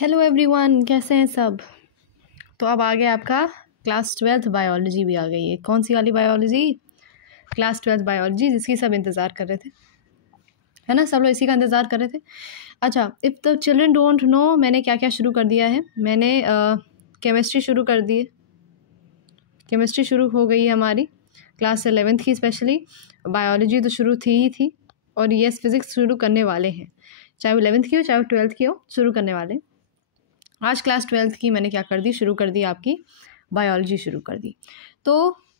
Hello everyone, कैसे हैं सब। तो अब आ गया आपका क्लास 12th बायोलॉजी भी आ गई है। कौन सी वाली बायोलॉजी? क्लास 12th बायोलॉजी, जिसकी सब इंतज़ार कर रहे थे, है ना। सब लोग इसी का इंतज़ार कर रहे थे। अच्छा, if the children don't know, मैंने क्या क्या शुरू कर दिया है। मैंने केमिस्ट्री शुरू कर दी है। केमिस्ट्री शुरू हो गई है हमारी क्लास 11th की। स्पेशली बायोलॉजी तो शुरू थी ही थी, और यस फिज़िक्स शुरू करने वाले हैं, चाहे वो 11th की हो चाहे वो 12th की हो, शुरू करने वाले। आज क्लास 12th की मैंने क्या कर दी, शुरू कर दी आपकी बायोलॉजी शुरू कर दी। तो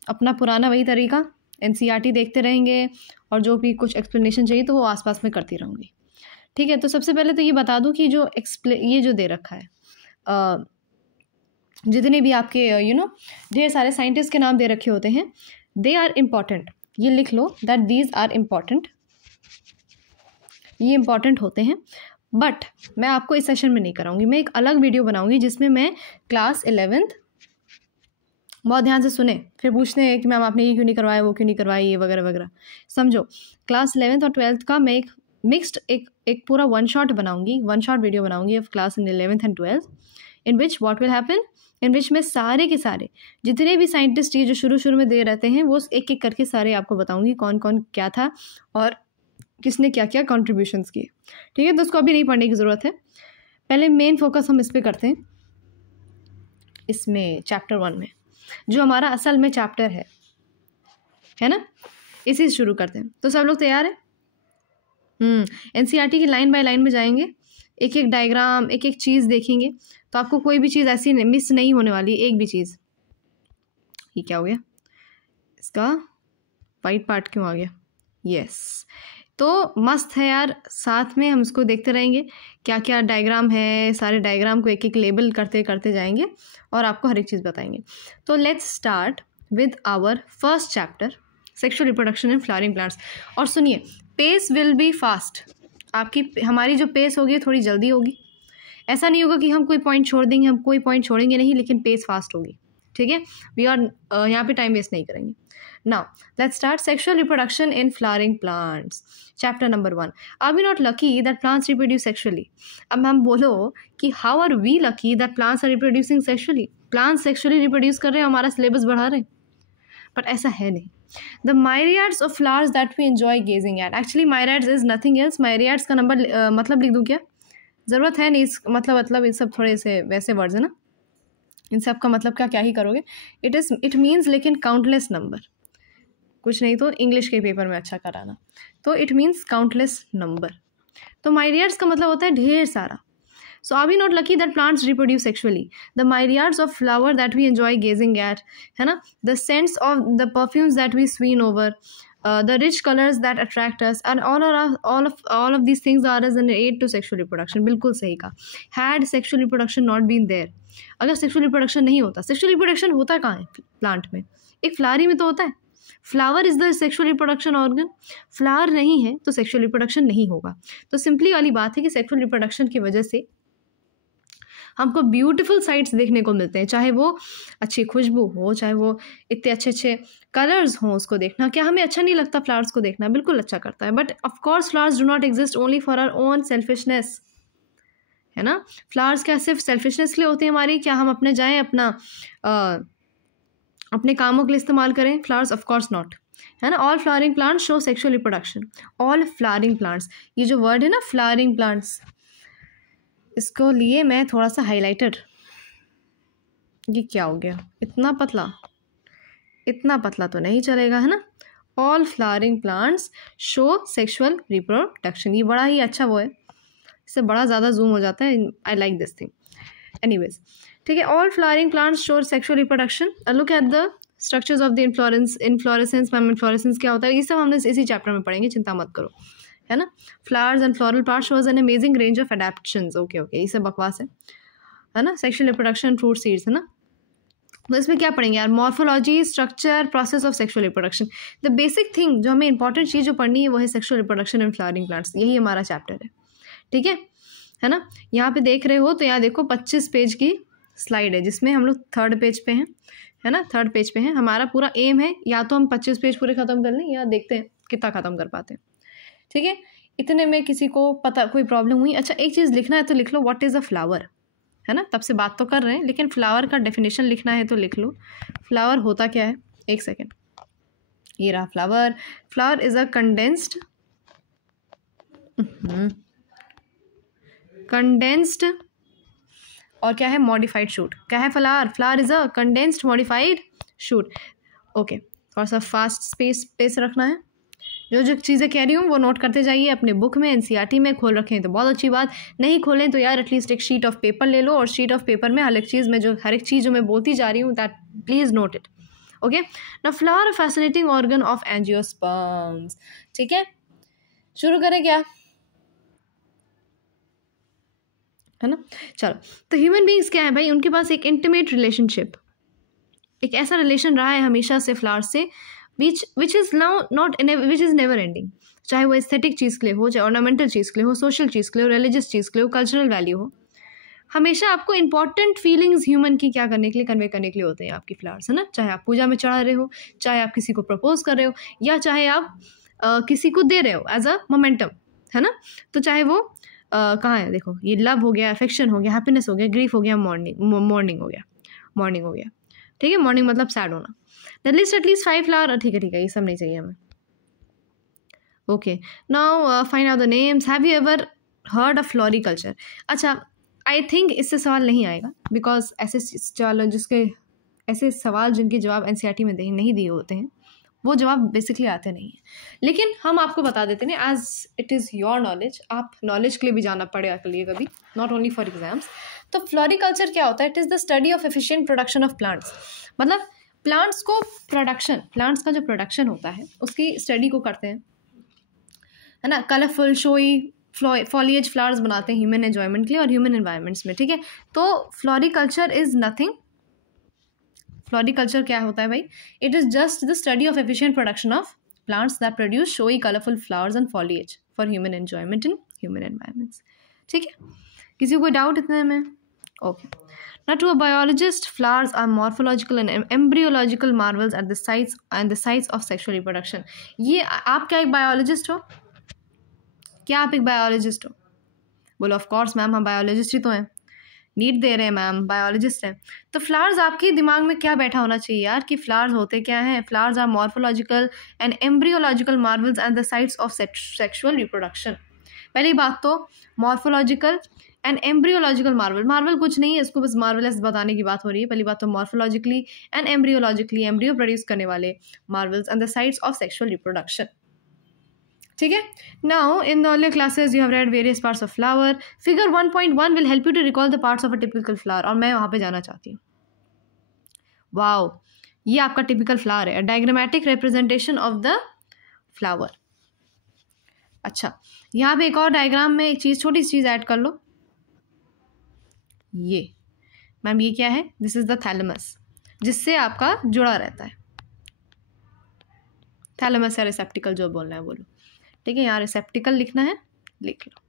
अपना पुराना वही तरीका, एनसीईआरटी देखते रहेंगे और जो भी कुछ एक्सप्लेनेशन चाहिए तो वो आसपास में करती रहूँगी। ठीक है, तो सबसे पहले तो ये बता दूँ कि ये जो दे रखा है, जितने भी आपके ढेर सारे साइंटिस्ट के नाम दे रखे होते हैं, दे आर इम्पॉर्टेंट। ये लिख लो दैट दीज आर इम्पॉर्टेंट, ये इम्पॉर्टेंट होते हैं। बट मैं आपको इस सेशन में नहीं कराऊंगी, मैं एक अलग वीडियो बनाऊंगी जिसमें मैं क्लास 11th, बहुत ध्यान से सुने, फिर पूछते हैं कि मैम आपने ये क्यों नहीं करवाया, वो क्यों नहीं करवाया, ये वगैरह वगैरह। समझो, क्लास 11th और 12th का मैं एक मिक्स्ड एक पूरा वन शॉट वीडियो बनाऊंगी of class in 11th and 12th, in which what will happen, in which में सारे के सारे जितने भी साइंटिस्ट ये जो शुरू शुरू में दे रहते हैं, वो एक एक करके सारे आपको बताऊंगी कौन कौन क्या था और किसने क्या क्या कॉन्ट्रीब्यूशंस किए। ठीक है, तो उसको अभी नहीं पढ़ने की ज़रूरत है। पहले मेन फोकस हम इस पर करते हैं, इसमें चैप्टर 1 में, जो हमारा असल में चैप्टर है ना, इसी से शुरू करते हैं। तो सब लोग तैयार हैं? एनसीईआरटी की लाइन बाय लाइन में जाएंगे, एक एक डायग्राम, एक एक चीज़ देखेंगे, तो आपको कोई भी चीज़ ऐसी मिस नहीं होने वाली, एक भी चीज़। ये क्या हो गया, इसका वाइट पार्ट क्यों आ गया? यस, तो मस्त है यार। साथ में हम इसको देखते रहेंगे क्या क्या डायग्राम है, सारे डायग्राम को एक एक लेबल करते करते जाएंगे और आपको हर एक चीज़ बताएंगे। तो let's start with our first chapter, sexual reproduction in flowering plants. और सुनिए, पेस विल बी फास्ट। हमारी जो पेस होगी थोड़ी जल्दी होगी। ऐसा नहीं होगा कि हम कोई पॉइंट छोड़ देंगे, हम कोई पॉइंट छोड़ेंगे नहीं, लेकिन पेस फास्ट होगी। ठीक है, वी आर यहाँ पे टाइम वेस्ट नहीं करेंगे। Now, let's start sexual reproduction in flowering plants. Chapter number 1. Are we not lucky that plants reproduce sexually? अब मैम बोलो कि how are we lucky that plants are reproducing sexually? Plants sexually reproduce कर रहे हैं, हमारा syllabus बढ़ा रहे हैं, but ऐसा है नहीं. The myriads of flowers that we enjoy gazing at. Actually, myriads is nothing else. Myriads का नंबर मतलब लिख दूँ क्या? ज़रूरत है नहीं, इस मतलब ये सब थोड़े से वैसे वर्ड्स है ना, इन सब का मतलब क्या ही करोगे। इट मीन्स लेकिन काउंटलेस नंबर, कुछ नहीं तो इंग्लिश के पेपर में अच्छा कराना, तो इट मीन्स काउंटलेस नंबर। तो myriads का मतलब होता है ढेर सारा। So are we not lucky that plants reproduce sexually? The myriads of flower that we enjoy gazing at, है ना, the scents of the perfumes that we swoon over, the rich colors that attract us, and all of these things are as an aid to sexual reproduction. बिल्कुल सही कहा। Had sexual reproduction not been there, अगर sexual reproduction नहीं होता, sexual reproduction होता कहाँ है plant में? एक फ्लावर में तो होता है। Flower is the sexual reproduction organ. Flower नहीं है तो सेक्सुअल रिप्रोडक्शन नहीं होगा। तो सिंपली वाली बात है कि सेक्सुअल रिप्रोडक्शन की वजह से हमको ब्यूटीफुल साइट्स देखने को मिलते हैं, चाहे वो अच्छी खुशबू हो, चाहे वो इतने अच्छे अच्छे कलर्स हों, उसको देखना क्या हमें अच्छा नहीं लगता? फ्लावर्स को देखना बिल्कुल अच्छा करता है। But of course flowers do not exist only for our own selfishness, है ना। फ्लावर्स क्या सिर्फ सेल्फिशनेस के लिए होती है हमारी? क्या हम अपने जाएँ अपने कामों के लिए इस्तेमाल करें? फ्लावर्स ऑफकोर्स नॉट, है ना। All flowering plants show sexual reproduction. All flowering plants, ये जो वर्ड है ना फ्लावरिंग प्लांट्स, इसको लिए मैं थोड़ा सा हाइलाइटर। ये क्या हो गया, इतना पतला तो नहीं चलेगा, है ना। All flowering plants show sexual reproduction, ये बड़ा ही अच्छा वो है, इससे बड़ा ज़्यादा जूम हो जाता है। I like this thing. Anyways, ठीक है, all flowering plants show sexual reproduction. Look at the structures of the inflorescence. Ma'am inflorescence क्या होता है, ये सब हमने इसी चैप्टर में पढ़ेंगे, चिंता मत करो, है ना। Flowers and floral part shows an amazing range of adaptations. Okay, ये सब बकवास है ना। सेक्सुअल रिप्रोडक्शन, फ्रूट सीड्स, है ना। तो इसमें क्या पढ़ेंगे यार? Morphology, structure, process of sexual reproduction. The basic thing जो हमें इंपॉर्टेंट चीज़ जो पढ़नी है वो है sexual reproduction in flowering plants. यही हमारा चैप्टर है, ठीक है ना। यहाँ पे देख रहे हो तो यहाँ देखो 25 पेज की स्लाइड है, जिसमें हम लोग 3rd पेज पे हैं, है ना। 3rd पेज पे हैं। हमारा पूरा एम है या तो हम 25 पेज पूरे ख़त्म कर लें या देखते हैं कितना ख़त्म कर पाते हैं, ठीक है। इतने में किसी को पता कोई प्रॉब्लम हुई? अच्छा, एक चीज़ लिखना है तो लिख लो, व्हाट इज़ अ फ्लावर। है ना, तब से बात तो कर रहे हैं, लेकिन फ्लावर का डेफिनेशन लिखना है तो लिख लो। फ्लावर होता क्या है, एक सेकेंड, ये रहा flower. Flower is a condensed और क्या है, मॉडिफाइड शूट। क्या है flower, flower is a condensed modified shoot. Okay, थोड़ा सा फास्ट स्पेस रखना है। जो जो चीज़ें कह रही हूँ वो नोट करते जाइए अपने बुक में, एनसीईआरटी में खोल रखें तो बहुत अच्छी बात, नहीं खोलें तो यार एटलीस्ट एक शीट ऑफ पेपर ले लो, और शीट ऑफ पेपर में हर एक चीज़ जो मैं बोलती जा रही हूँ that please note it. Okay, now flower fascinating organ of angiosperms. ठीक है, शुरू करें क्या, है ना। चलो, तो ह्यूमन बींग्स क्या है भाई, उनके पास एक इंटीमेट रिलेशनशिप, एक ऐसा रिलेशन रहा है हमेशा से फ्लावर से, विच इज़ नेवर एंडिंग। चाहे वो एस्थेटिक चीज़ के लिए हो, चाहे ऑर्नामेंटल चीज़ के लिए हो, सोशल चीज़ के लिए हो, रिलीजियस चीज़ के लिए हो, कल्चरल वैल्यू हो, हमेशा आपको इंपॉर्टेंट फीलिंग्स ह्यूमन की क्या करने के लिए, कन्वे करने के लिए होते हैं आपकी फ्लावर्स, है ना। चाहे आप पूजा में चढ़ा रहे हो, चाहे आप किसी को प्रपोज कर रहे हो, या चाहे आप किसी को दे रहे हो एज अ मोमेंटम, है ना। तो चाहे वो कहाँ है, देखो ये लव हो गया, अफेक्शन हो गया, हैप्पीनेस हो गया, ग्रीफ हो गया, मॉर्निंग हो गया। ठीक है, मॉर्निंग मतलब सैड होना। एटलीस्ट 5 फ्लावर, ठीक है, ये सब नहीं चाहिए हमें। Okay, now find out the names. Have you ever heard of floriculture? अच्छा, आई थिंक इससे सवाल नहीं आएगा, बिकॉज ऐसे सवाल जिनके जवाब एनसीईआरटी में नहीं दिए होते हैं, वो जवाब बेसिकली आते नहीं हैं। लेकिन हम आपको बता देते हैं as it is your knowledge, आप नॉलेज के लिए भी जाना पड़ेगा के लिए कभी, नॉट ओनली फॉर एग्जाम्स। तो फ्लोरिकल्चर क्या होता है, it is the study of efficient production of plants. मतलब प्लांट्स का जो प्रोडक्शन होता है उसकी स्टडी को करते हैं, है ना। कलरफुल शोई फॉलिएज फ्लावर्स बनाते हैं ह्यूमन एंजॉयमेंट के लिए और ह्यूमन एनवायरनमेंट्स में। ठीक है, तो फ्लोरिकल्चर इज नथिंग, फ्लोरिकल्चर क्या होता है भाई, it is just the study of efficient production of plants that produce showy colourful flowers and foliage for human enjoyment in human environments. ठीक है, किसी को कोई डाउट इतने में? Okay, now to a biologist flowers are morphological and embryological marvels at the sites of sexual reproduction। ये आप क्या एक बायोलॉजिस्ट हो, क्या आप एक बायोलॉजिस्ट हो? बोलो ऑफ कोर्स मैम, हम बायोलॉजिस्ट ही तो हैं, नीट दे रहे हैं मैम, बायोलॉजिस्ट हैं। तो फ्लावर्स आपके दिमाग में क्या बैठा होना चाहिए यार, कि फ्लावर्स होते क्या हैं? Flowers are morphological and embryological marvels at the sites of sexual reproduction. पहली बात तो मॉर्फोलॉजिकल एंड एम्ब्रियोलॉजिकल मार्वल कुछ नहीं है, इसको बस मार्वलस बताने की बात हो रही है। पहली बात तो morphologically and embryologically, embryo produce करने वाले marvels and the sites of sexual reproduction. ठीक है, now in the earlier classes you have read various parts of flower. Figure 1.1 will help you to recall the parts of a typical flower, और मैं वहाँ पे जाना चाहती हूँ। Wow, ये आपका टिपिकल फ्लावर है, diagrammatic representation of the flower. अच्छा, यहाँ पे एक और डायग्राम में एक चीज़, छोटी सी चीज़ ऐड कर लो। ये मैम ये क्या है, दिस इज द थैलेमस, जिससे आपका जुड़ा रहता है। थैलेमस या रिसेप्टिकल जो बोलना है बोलो। ठीक है, यहाँ रिसेप्टिकल लिखना है, लिख लो।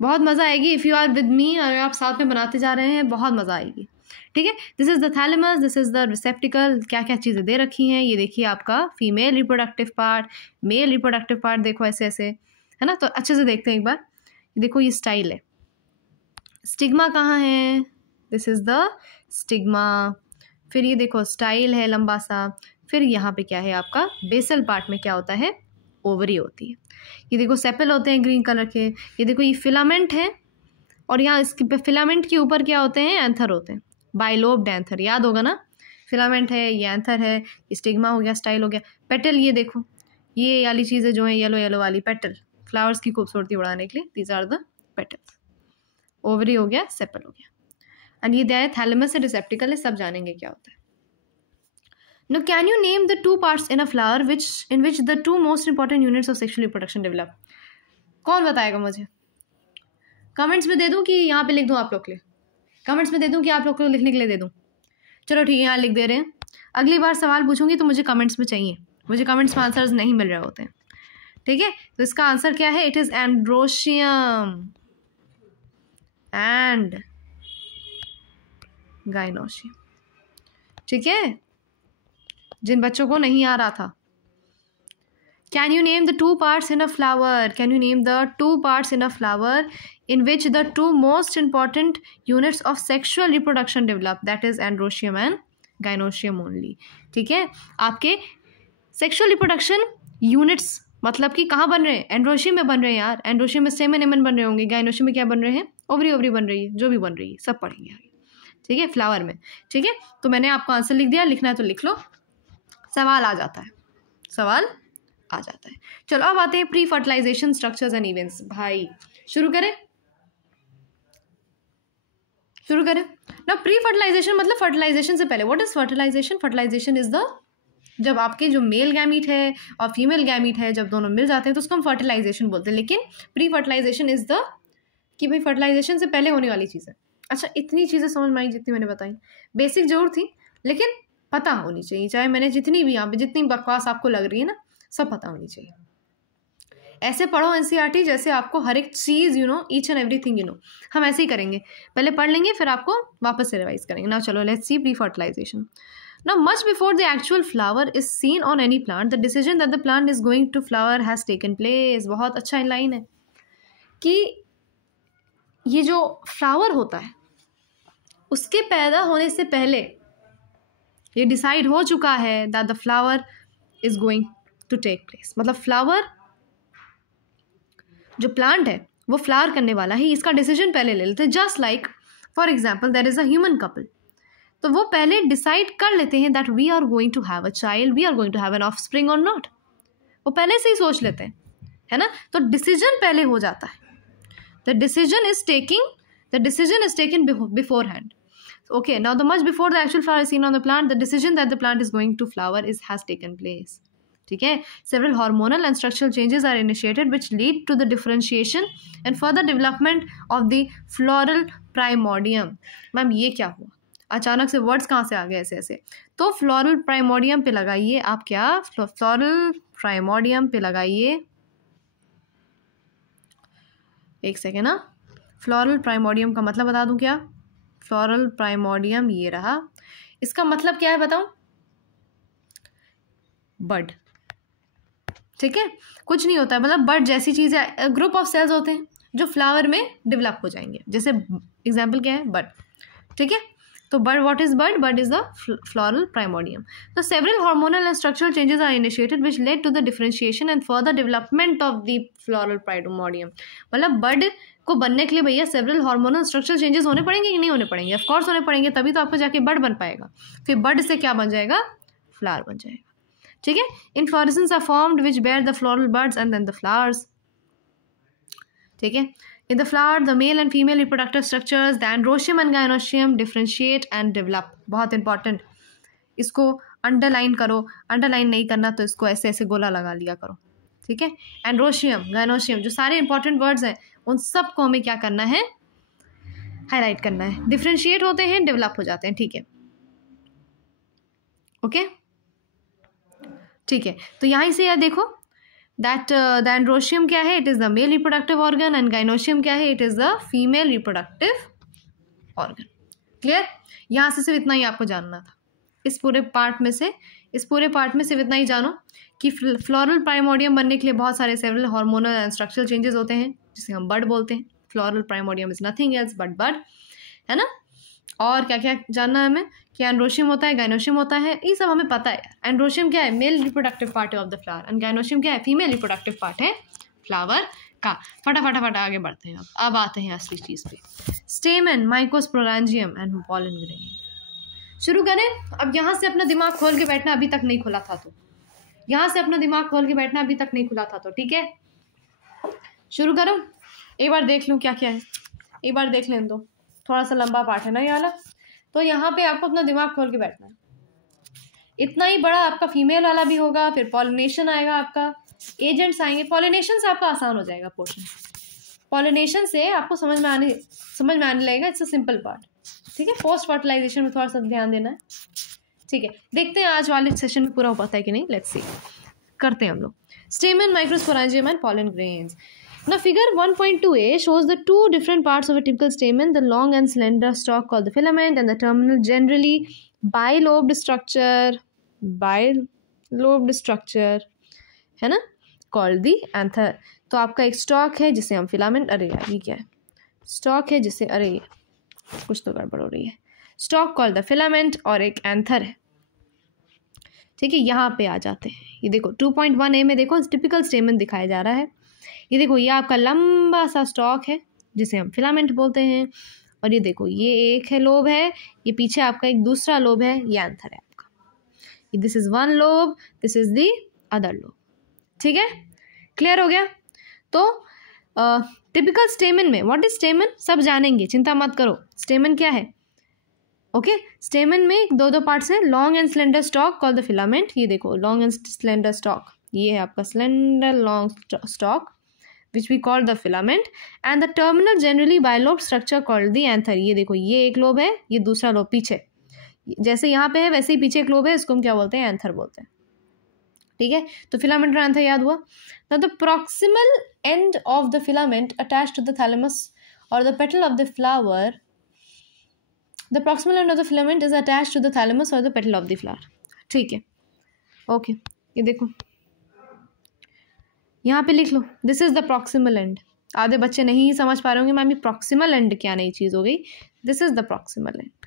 बहुत मज़ा आएगी if you are with me, और आप साथ में बनाते जा रहे हैं, बहुत मज़ा आएगी। ठीक है, this is the thalamus, this is the रिसेप्टिकल। क्या क्या चीज़ें दे रखी हैं, ये देखिए आपका female reproductive part, male reproductive part, देखो ऐसे ऐसे, है ना। तो अच्छे से देखते हैं एक बार, देखो ये स्टाइल है। स्टिग्मा कहाँ है, दिस इज़ द स्टिग्मा। फिर ये देखो स्टाइल है लंबा सा। फिर यहाँ पे क्या है आपका बेसल पार्ट में क्या होता है, ओवरी होती है। ये देखो सेपल होते हैं ग्रीन कलर के। ये देखो ये फिलामेंट है, और यहाँ इसके फिलामेंट के ऊपर क्या होते हैं, एंथर होते हैं, बाइलोब्ड एंथर, याद होगा ना। फिलामेंट है, ये एंथर है, स्टिग्मा हो गया, स्टाइल हो गया, पेटल। ये देखो ये वाली चीज़ें जो है येलो येलो वाली पेटल, फ्लावर्स की खूबसूरती बढ़ाने के लिए, these are the petals. Ovary हो गया, सेपल हो गया, एंड ये दिया है थैलेमस है, रिसेप्टिकल है, सब जानेंगे क्या होता है। Now, can you name the two parts in a flower in which the two most important units of sexual reproduction develop? कौन बताएगा मुझे? कमेंट्स में दे दूं कि यहाँ पे लिख दूं आप लोग के लिए? कमेंट्स में दे दूं कि आप लोग को लिखने के लिए दे दूं? चलो ठीक है, यहाँ लिख दे रहे हैं। अगली बार सवाल पूछूंगी तो मुझे कमेंट्स में चाहिए, मुझे कमेंट्स में आंसर्स नहीं मिल रहे होते हैं। ठीक है, तो इसका आंसर क्या है, it is androecium and gynoecium. ठीक है, जिन बच्चों को नहीं आ रहा था, Can you name the two parts in a flower? Can you name the two parts in a flower in which the two most important units of sexual reproduction develop? That is androecium and gynoecium only. ठीक है, आपके sexual reproduction units मतलब कि कहाँ बन रहे हैं? Androecium में बन रहे हैं यार. एंड्रोशियम में स्टेमन एमन बन रहे होंगे. गाइनोशियम में क्या बन रहे हैं? ओवरी ओवरी बन रही है, जो भी बन रही है सब पढ़ेंगे आगे. ठीक है, फ्लावर में. ठीक है, तो मैंने आपको आंसर लिख दिया, लिखना है तो लिख लो. सवाल आ जाता है, सवाल आ जाता है. चलो अब आते हैं pre fertilization structures and events. भाई शुरू करें ना. प्री फर्टिलाइजेशन मतलब फर्टिलाइजेशन से पहले. What is fertilization? Fertilization is the, जब आपके जो मेल गैमीट है और फीमेल गैमीट है जब दोनों मिल जाते हैं तो उसको हम फर्टिलाइजेशन बोलते हैं. लेकिन प्री फर्टिलाइजेशन इज द कि भाई फर्टिलाइजेशन से पहले होने वाली चीज़ है. अच्छा, इतनी चीज़ें समझ में आई जितनी मैंने बताई. बेसिक जरूर थी लेकिन पता होनी चाहिए. चाहे मैंने जितनी भी यहाँ पे जितनी बकवास आपको लग रही है ना, सब पता होनी चाहिए. ऐसे पढ़ो एनसीईआरटी जैसे आपको हर एक चीज़ ईच एंड एवरीथिंग हम ऐसे ही करेंगे. पहले पढ़ लेंगे फिर आपको वापस से रिवाइज करेंगे ना. चलो let's see pre fertilization. Now, much before the actual flower is seen on any plant, the decision that the plant is going to flower has taken place. बहुत अच्छा लाइन है कि ये जो फ्लावर होता है उसके पैदा होने से पहले ये डिसाइड हो चुका है that the flower is going to take place. मतलब फ्लावर जो प्लांट है वो फ्लावर करने वाला है, इसका डिसीजन पहले ले लेते हैं. Just like for example there is a human couple, तो वो पहले डिसाइड कर लेते हैं that we are going to have a child, we are going to have an offspring और नॉट. वो पहले से ही सोच लेते हैं, है ना. तो डिसीजन पहले हो जाता है. The decision is taken before hand. Okay, now the much before the actual flower is seen on the plant, the decision that the plant is going to flower has taken place. ठीक है, several hormonal and structural changes are initiated which lead to the differentiation and further development of the floral primordium. Ma'am ये क्या हुआ? अचानक से words कहाँ से आ गए ऐसे ऐसे? तो फ्लोरल प्राइमोडियम पे लगाइए आप. क्या? फ्लोरल प्राइमोडियम पे लगाइए. एक सेकेंड ना. फ्लोरल प्राइमोडियम का मतलब बता दूं क्या? फ्लोरल प्राइमोडियम ये रहा. इसका मतलब क्या है बताऊं? बड. ठीक है, कुछ नहीं होता है, मतलब बड जैसी चीज़ है. ग्रुप ऑफ सेल्स होते हैं जो फ्लावर में डेवलप हो जाएंगे. जैसे एग्जाम्पल क्या है? बड. ठीक है, तो bud, what is bud? Bud is the floral primordium. So several hormonal and structural changes are initiated which led to the differentiation and further development of the floral primordium. मतलब bud को बनने के लिए भैया several hormonal structural changes होने पड़ेंगे कि नहीं होने पड़ेंगे? Of course होने पड़ेंगे, तभी तो आपको जाके bud बन पाएगा. फिर bud से क्या बन जाएगा? flower बन जाएगा. ठीक है, inflorescences are formed which bear the floral buds and then the flowers. ठीक है, in the flower the male and female reproductive structures, the androecium and gynoecium differentiate and develop. बहुत इंपॉर्टेंट, इसको अंडरलाइन करो. Underline नहीं करना तो इसको ऐसे ऐसे गोला लगा लिया करो. ठीक है, एंड्रोशियम गाइनोशियम जो सारे इंपॉर्टेंट वर्ड्स हैं उन सबको हमें क्या करना है? हाईलाइट करना है. डिफ्रेंशिएट होते हैं, डेवलप हो जाते हैं. ठीक है, ओके ठीक है. तो यहाँ से यार देखो that the androecium क्या है? It is the male reproductive organ and gynoecium क्या है? It is the female reproductive organ. Clear? यहाँ से सिर्फ इतना ही आपको जानना था. इस पूरे पार्ट में सिर्फ इतना ही जानो कि फ्लोरल प्राइमोडियम बनने के लिए बहुत सारे several hormonal and structural changes होते हैं जिसे हम बड बोलते हैं. Floral primordium is nothing else but bud, है ना. और क्या क्या जानना है हमें? कि एंड्रोशियम होता है, गाइनोशियम होता है, ये सब हमें पता है. एंड्रोशियम क्या है? मेल रिप्रोडक्टिव पार्ट है of the flower. And gynoecium क्या है? फीमेल रिप्रोडक्टिव पार्ट है फ्लावर का. फटाफट आगे बढ़ते हैं. अब आते हैं असली चीज़ पे. Stamen, microsporangium and pollen grain. शुरू करें. अब यहाँ से अपना दिमाग खोल के बैठना, अभी तक नहीं खुला था तो यहाँ से अपना दिमाग खोल के बैठना, अभी तक नहीं खुला था तो ठीक है. शुरू करो. एक बार देख लूँ क्या क्या है, एक बार देख लें. दो थोड़ा सा लंबा पार्ट है ना ये वाला, तो यहाँ पे आपको अपना दिमाग खोल के बैठना है. इतना ही बड़ा आपका फीमेल वाला भी होगा, फिर पॉलिनेशन आएगा, आपका एजेंट्स आएंगे. पॉलिनेशन से आपका आसान हो जाएगा पोर्शन. पॉलिनेशन से आपको समझ में आने लगेगा. It's a simple part. ठीक है, पोस्ट फर्टिलाइजेशन में थोड़ा सा ध्यान देना है. ठीक है, देखते हैं आज वाले सेशन में पूरा हो पाता है कि नहीं. लेट्स सी, करते हैं हम लोग. स्टेमन, microsporangium and pollen grains. Now figure 1.2a shows the two different parts of a typical stamen, the long and slender stalk called the filament and the terminal generally bilobed structure, है ना. Called the anther. तो आपका एक stock है जिसे हम filament, अरे यार ये क्या है, स्टॉक है जिसे, अरे कुछ तो गड़बड़ हो रही है, स्टॉक कॉल्ड द फिलामेंट और एक एंथर है। ठीक है, यहाँ पे आ जाते हैं। ये देखो 2.1a में देखो टिपिकल स्टेमन दिखाया जा रहा है। ये देखो ये आपका लंबा सा स्टॉक है जिसे हम फिलामेंट बोलते हैं, और ये देखो ये एक है लोब है, ये पीछे आपका एक दूसरा लोब है, ये एंथर है आपका। This is one lobe, this is the other lobe. ठीक है, क्लियर हो गया। तो टिपिकल स्टेमन में व्हाट इज स्टेमन सब जानेंगे, चिंता मत करो। स्टेमन क्या है? ओके, स्टेमन में दो पार्ट्स हैं, long and slender stalk called the filament. ये देखो लॉन्ग एंड स्लेंडर स्टॉक, ये है आपका slender long stalk which we called the filament, and the terminal generally bilobe structure called the anther. ये देखो ये एक लोब है, ये दूसरा लोब पीछे, जैसे यहाँ पे है वैसे ही पीछे एक लोब है, इसको हम क्या बोलते हैं? एंथर बोलते हैं। ठीक है, तो फिलामेंट और एंथर याद हुआ। Now the proximal end of the filament attached to the thalamus or the petal of the flower, the proximal end of the filament is attached to the thalamus or the petal of the flower. ठीक है, okay, ये देखो यहाँ पे लिख लो, this is the proximal end. आधे बच्चे नहीं समझ पा रहे होंगे मैम ये प्रॉक्सिमल एंड क्या नई चीज हो गई। This is the proximal and.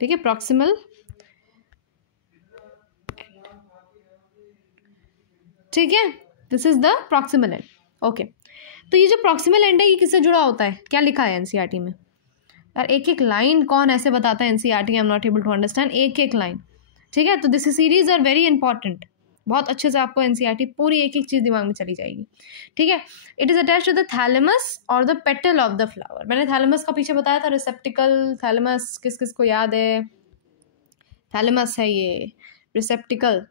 ठीक है, प्रॉक्सिमल, ठीक है, this is the proximal and. Okay, तो ये जो प्रॉक्सिमल एंड है ये किससे जुड़ा होता है? क्या लिखा है एनसीईआरटी में? यार एक एक लाइन कौन ऐसे बताता है NCERT? I am not able to understand एक एक लाइन। ठीक है, तो this series are very important, बहुत अच्छे से आपको एनसीईआरटी पूरी एक एक चीज़ दिमाग में चली जाएगी। ठीक है, it is attached to the thalamus और the petal of the flower. मैंने थैलेमस का पीछे बताया था, रिसेप्टिकल, थैलेमस किस किस को याद है? थैलेमस है ये, रिसेप्टिकल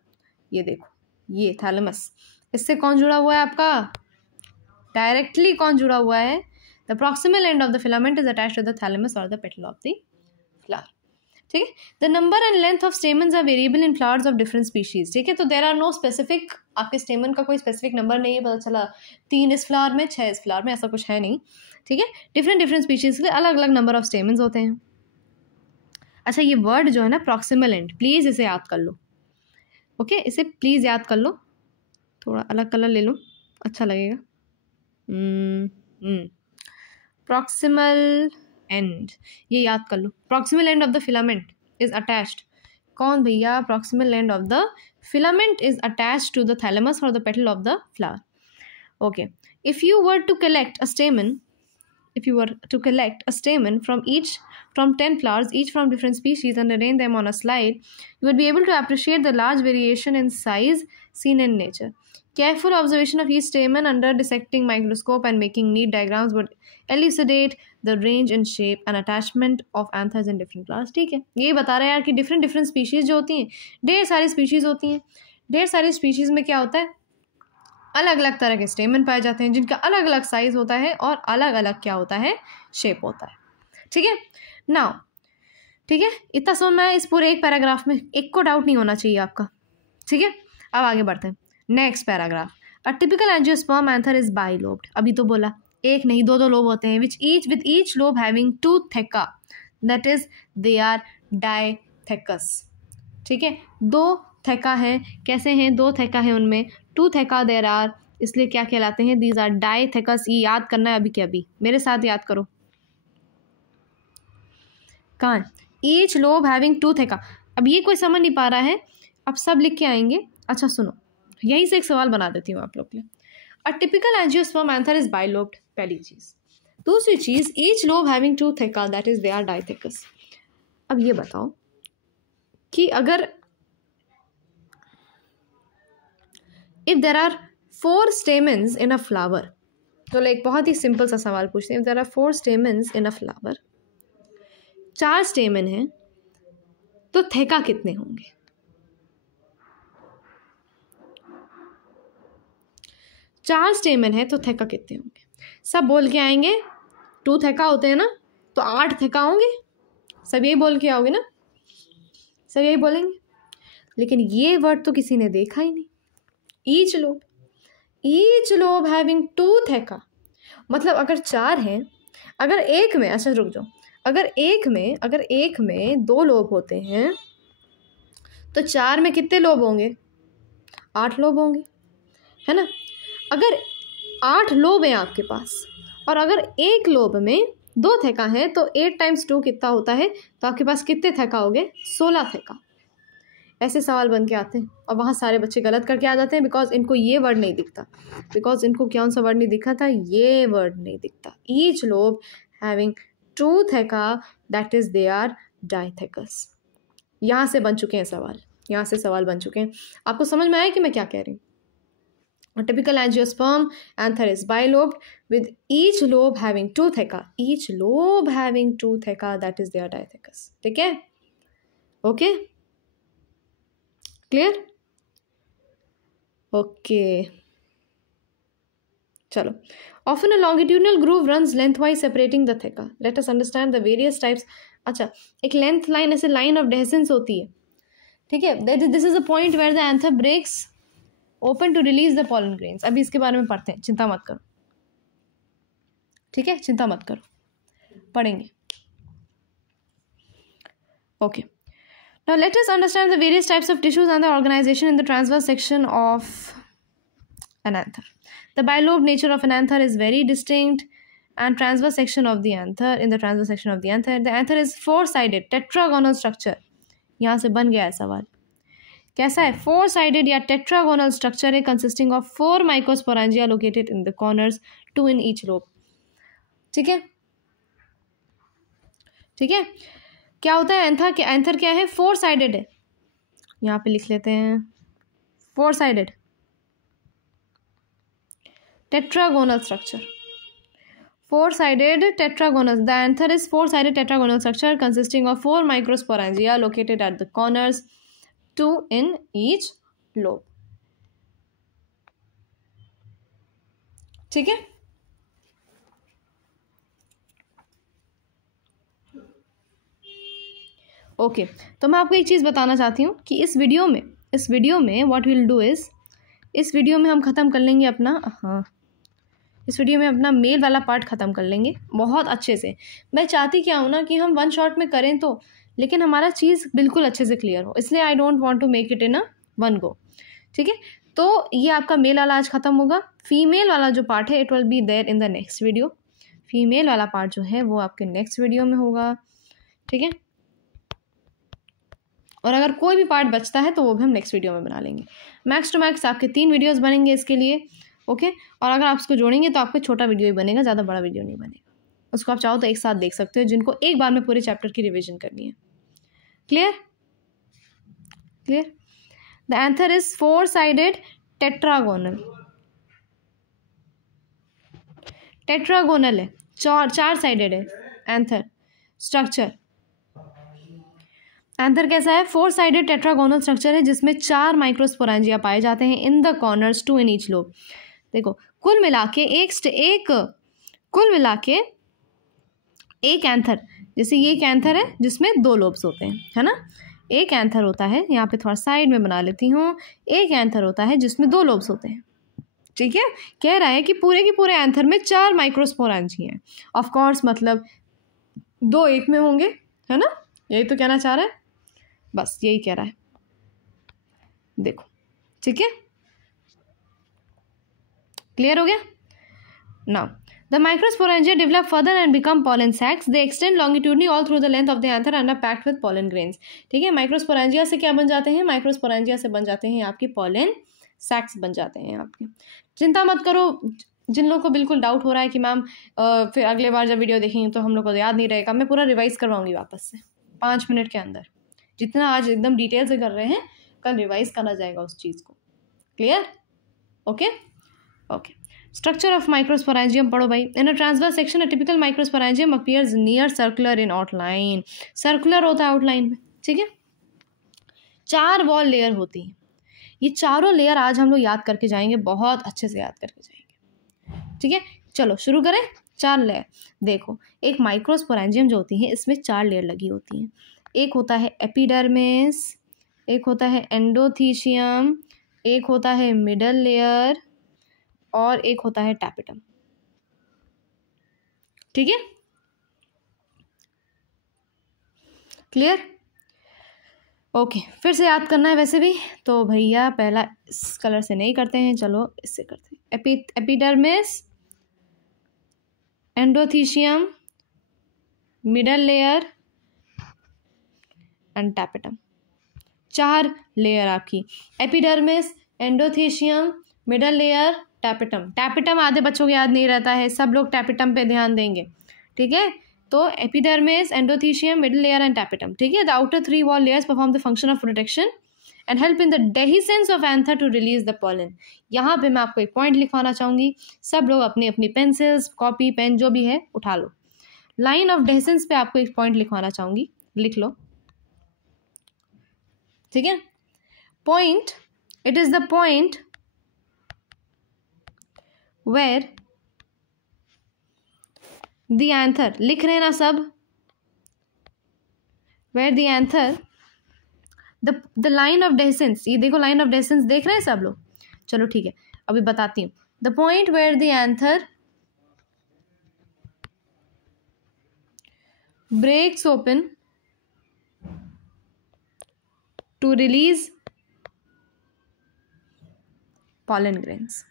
ये देखो ये थैलेमस, इससे कौन जुड़ा हुआ है आपका? डायरेक्टली कौन जुड़ा हुआ है? The proximal end of the filament is attached to the thalamus और the petal of the flower. ठीक है, the number and length of stamens are variable in flowers of different species. ठीक है, तो देर आर नो स्पेसिफिक, आपके स्टेमन का कोई specific number नहीं है, पता चला 3 इस फ्लावर में 6 इस फ्लावर में, ऐसा कुछ है नहीं। ठीक है, डिफरेंट स्पीशीज के अलग अलग नंबर ऑफ स्टेमन्स होते हैं। अच्छा, ये वर्ड जो है ना प्रॉक्सिमल एंड, प्लीज़ इसे याद कर लो। ओके, इसे प्लीज़ याद कर लो, थोड़ा अलग कलर ले लो, अच्छा लगेगा। प्रॉक्सिमल एंड, ये याद कर लो, proximal end of the filament is attached, कौन भैया? Proximal end of the filament is attached to the thalamus और the petal of the flower. Okay, if you were to collect a stamen, if you were to collect a stamen from 10 flowers, each from different species, and arrange them on a slide, you would be able to appreciate the large variation in size seen in nature. Careful observation of each stamen under dissecting microscope and making neat diagrams would elucidate the range in shape and attachment of anthers in different flowers. ठीक है, ये बता रहे हैं यार कि different species जो होती हैं, ढेर सारी स्पीशीज़ होती हैं, ढेर सारी स्पीशीज़ में क्या होता है? अलग अलग तरह के स्टेमन पाए जाते हैं जिनका अलग अलग साइज होता है और अलग अलग क्या होता है? शेप होता है। ठीक है, नाउ ठीक है, इतना समझ में आया इस पूरे एक पैराग्राफ में, एक को डाउट नहीं होना चाहिए आपका। ठीक है, अब आगे बढ़ते हैं। Next paragraph, a typical angiosperm anther is bilobed. अभी तो बोला एक नहीं दो लोब होते हैं, with each lobe having 2 theca, that is they are dithecous. ठीक है, 2 थेका हैं, कैसे हैं? 2 थेका हैं, उनमें 2 थेका देर आर, इसलिए क्या कहलाते हैं? These are dithecous. ये याद करना है अभी के अभी, मेरे साथ याद करो। कहाँ? Each lobe having 2 थेका। अब ये कोई समझ नहीं पा रहा है, अब सब लिख के आएंगे। अच्छा सुनो, यहीं से एक सवाल बना देती हूँ आप लोग के लिए। A typical angiosperm anther is bilobed, पहली चीज। दूसरी चीज, each lobe having 2 theca, that is they are dithecous. अब ये बताओ कि अगर if there are 4 stamens in a flower, तो एक बहुत ही सिंपल सा सवाल पूछते हैं। if there are 4 stamens in a flower, 4 स्टेमन हैं तो थेका कितने होंगे? 4 स्टेमन है तो थेका कितने होंगे? सब बोल के आएंगे 2 थेका होते हैं ना, तो 8 थेका होंगे। सब यही बोल के आओगे ना, सब यही बोलेंगे। लेकिन ये वर्ड तो किसी ने देखा ही नहीं। ईच लोब हैविंग 2 थेका, मतलब अगर 4 हैं, अगर एक में, अच्छा रुक जाओ, अगर एक में 2 लोब होते हैं तो 4 में कितने लोब होंगे? 8 लोब होंगे। है ना। अगर 8 लोब हैं आपके पास और अगर एक लोब में 2 थैका हैं तो 8 × 2 कितना होता है, तो आपके पास कितने थैका हो गए, 16 थैका। ऐसे सवाल बन के आते हैं और वहाँ सारे बच्चे गलत करके आ जाते हैं बिकॉज इनको ये वर्ड नहीं दिखता, बिकॉज इनको कौन सा वर्ड नहीं दिखा था, ये वर्ड नहीं दिखता। Each lobe having 2 theca that is they are dithecous. यहाँ से बन चुके हैं सवाल, यहाँ से सवाल बन चुके हैं। आपको समझ में आया कि मैं क्या कह रही हूँ। A typical angiosperm anther is bilobed with each lobe having 2 theca. Each lobe having 2 theca, that is their diathecus. ठीक है, ओके, क्लियर, ओके। चलो, often a longitudinal groove runs lengthwise separating the theca. Let us understand the various types. अच्छा, एक length line ऐसे line of dehiscence होती है, ठीक है। This is a point where the anther breaks open to release the pollen grains. अभी इसके बारे में पढ़ते हैं, चिंता मत करो, ठीक है, चिंता मत करो, पढ़ेंगे, okay. Now let us understand the various types of tissues and the organization in the transverse section of an anther. The bilobed nature of an anther is very distinct and transverse section of the anther, in the transverse section of the anther is four-sided tetragonal structure. यहाँ से बन गया है सवाल, कैसा है, four sided या tetragonal structure है consisting of 4 microsporangia located in the corners, 2 in each lobe. ठीक है, ठीक है। क्या होता है एंथर, एंथर क्या है, 4 साइडेड है, यहाँ पे लिख लेते हैं 4 sided tetragonal structure, 4-sided tetragonal. The anther is 4-sided tetragonal structure consisting of 4 microsporangia located at the corners, 2 in each lobe. ठीक है, ओके। तो मैं आपको एक चीज़ बताना चाहती हूँ कि इस वीडियो में व्हाट विल डू इज़, इस वीडियो में हम ख़त्म कर लेंगे अपना, हाँ, इस वीडियो में अपना मेल वाला पार्ट ख़त्म कर लेंगे बहुत अच्छे से। मैं चाहती क्या हूँ ना कि हम 1 शॉट में करें तो, लेकिन हमारा चीज़ बिल्कुल अच्छे से क्लियर हो, इसलिए I don't want to make it in a 1 go. ठीक है, तो ये आपका मेल वाला आज ख़त्म होगा। फीमेल वाला जो पार्ट है it will be there in the next video. Female वाला पार्ट जो है वो आपके नेक्स्ट वीडियो में होगा, ठीक है। और अगर कोई भी पार्ट बचता है तो वो भी हम नेक्स्ट वीडियो में बना लेंगे। मैक्स टू मैक्स आपके 3 वीडियोज़ बनेंगे इसके लिए, ओके। और अगर आप उसको जोड़ेंगे तो आपको छोटा वीडियो ही बनेगा, ज़्यादा बड़ा वीडियो नहीं बनेगा। उसको आप चाहो तो एक साथ देख सकते हो, जिनको एक बार में पूरे चैप्टर की रिवीजन करनी है। Clear, clear. The anther is 4-sided tetragonal, tetragonal है, 4 साइडेड है एंथर स्ट्रक्चर। एंथर कैसा है, 4-sided टेट्रागोनल स्ट्रक्चर है जिसमें 4 माइक्रोस्पोरेंजिया पाए जाते हैं in the corners, 2 in each lobe. देखो कुल मिला के एक एंथर, जैसे ये एक एंथर है जिसमें 2 लोब्स होते हैं, है ना। एक एंथर होता है, यहाँ पे थोड़ा साइड में बना लेती हूँ, एक एंथर होता है जिसमें 2 लोब्स होते हैं। ठीक है, कह रहा है कि पूरे के पूरे एंथर में 4 माइक्रोस्पोरेंजिया हैं। ऑफ कोर्स मतलब 2 एक में होंगे, है ना, यही तो कहना चाह रहा है, बस यही कह रहा है। देखो, ठीक है, क्लियर हो गया। Now the microsporangia develop further and become pollen sacs. They extend longitudinally all through the length of the anther and are packed with pollen grains. ठीक है, माइक्रोस्पोरेंजिया से क्या बन जाते हैं, माइक्रोस्पोरेंजिया से बन जाते हैं आपकी pollen sacs बन जाते हैं आपके। चिंता मत करो, जिन लोगों को बिल्कुल डाउट हो रहा है कि मैम फिर अगले बार जब वीडियो देखेंगे तो हम लोग को याद नहीं रहेगा, मैं पूरा रिवाइज करवाऊंगी वापस से 5 मिनट के अंदर। जितना आज एकदम डिटेल से कर रहे हैं, कल रिवाइज करा जाएगा उस चीज़ को। Clear, okay, okay. Structure of microsporangium पढ़ो भाई। In a transverse section a typical microsporangium appears near circular in outline, circular होता है आउटलाइन में, ठीक है। 4 वॉल लेयर होती हैं, ये चारों लेयर आज हम लोग याद करके जाएंगे, बहुत अच्छे से याद करके जाएंगे, ठीक है। चलो शुरू करें। 4 लेयर, देखो एक माइक्रोस्पोरेंजियम जो होती है इसमें 4 लेयर लगी होती हैं। एक होता है एपिडर्मिस, एक होता है एंडोथीशियम, एक होता है मिडल लेयर और एक होता है टैपिटम, ठीक है, क्लियर, ओके, फिर से याद करना है वैसे भी तो भैया, पहला इस कलर से नहीं करते हैं, चलो इससे करते हैं। Epidermis, endothecium, middle layer and tapetum. 4 layer आपकी, epidermis, endothecium, middle layer, tapetum. Tapetum आधे बच्चों को याद नहीं रहता है, सब लोग टैपेटम पे ध्यान देंगे, ठीक है। तो epidermis, endothecium, middle layer and tapetum, ठीक है। The outer 3 wall layers perform the function of protection and help in the dehiscence of anther to release the pollen. यहाँ पे मैं आपको एक पॉइंट लिखवाना चाहूँगी, सब लोग अपनी अपनी पेंसिल्स, कॉपी, पेन जो भी है उठा लो। लाइन ऑफ डेहिसेंस पे आपको एक पॉइंट लिखवाना चाहूँगी, लिख लो, ठीक है। Point, it is the point where the anther, लिख रहे हैं ना सब, where the anther, the line of dehiscence, ये देखो लाइन ऑफ डेहिसेंस देख रहे हैं सब लोग, चलो ठीक है अभी बताती हूँ। The point where the anther breaks open to release pollen grains,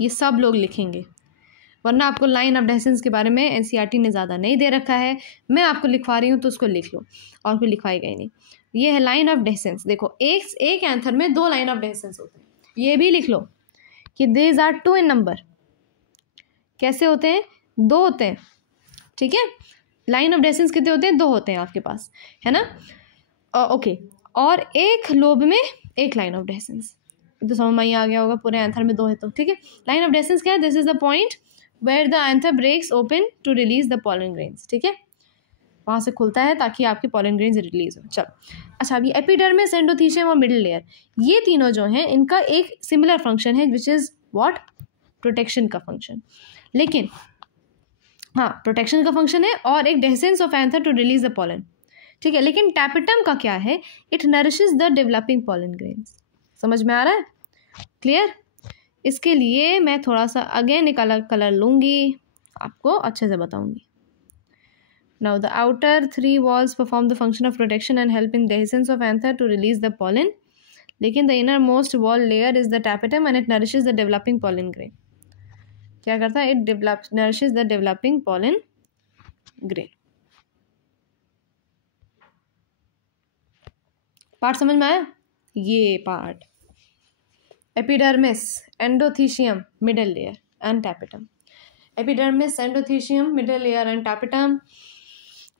ये सब लोग लिखेंगे, वरना आपको लाइन ऑफ डेहिसेंस के बारे में एनसीईआरटी ने ज़्यादा नहीं दे रखा है, मैं आपको लिखवा रही हूँ तो उसको लिख लो, और कोई लिखवाएगा ही नहीं। ये है लाइन ऑफ डेहिसेंस, देखो एक एंथर में 2 लाइन ऑफ डेहिसेंस होते हैं, ये भी लिख लो कि दीज आर 2 इन नंबर। कैसे होते हैं? 2 होते हैं, ठीक है। लाइन ऑफ डेहिसेंस कितने होते हैं? 2 होते हैं आपके पास, है ना। ओके, और एक लोब में 1 लाइन ऑफ डेहिसेंस, तो समझ में आ गया होगा, पूरे एंथर में 2 है तो, ठीक है। लाइन ऑफ डेहिसेंस क्या है? This is the point where the anther breaks open to release the pollen grains, ठीक है, वहाँ से खुलता है ताकि आपके पॉलन ग्रेन्स रिलीज हो। चलो अच्छा, अभी एपिडर्मिस, एंडोथीशियम और मिडिल लेयर, ये तीनों जो हैं इनका एक सिमिलर फंक्शन है, विच इज़ व्हाट? प्रोटेक्शन का फंक्शन। लेकिन हाँ, प्रोटेक्शन का फंक्शन है और एक dehiscence of anther to release the pollen, ठीक है। लेकिन टैपेटम का क्या है? It nourishes the developing pollen grains. समझ में आ रहा है? क्लियर? इसके लिए मैं थोड़ा सा अगेन एक अलग कलर लूँगी, आपको अच्छे से बताऊँगी। Now the outer 3 walls perform the function of protection and help in dehiscence of anther to release the pollen. लेकिन the innermost wall layer is the tapetum and it nourishes the developing pollen grain. क्या करता है? It nourishes the developing pollen grain. Part समझ में आया? ये part epidermis, endothecium, middle layer and tapetum. Epidermis, endothecium, middle layer and tapetum.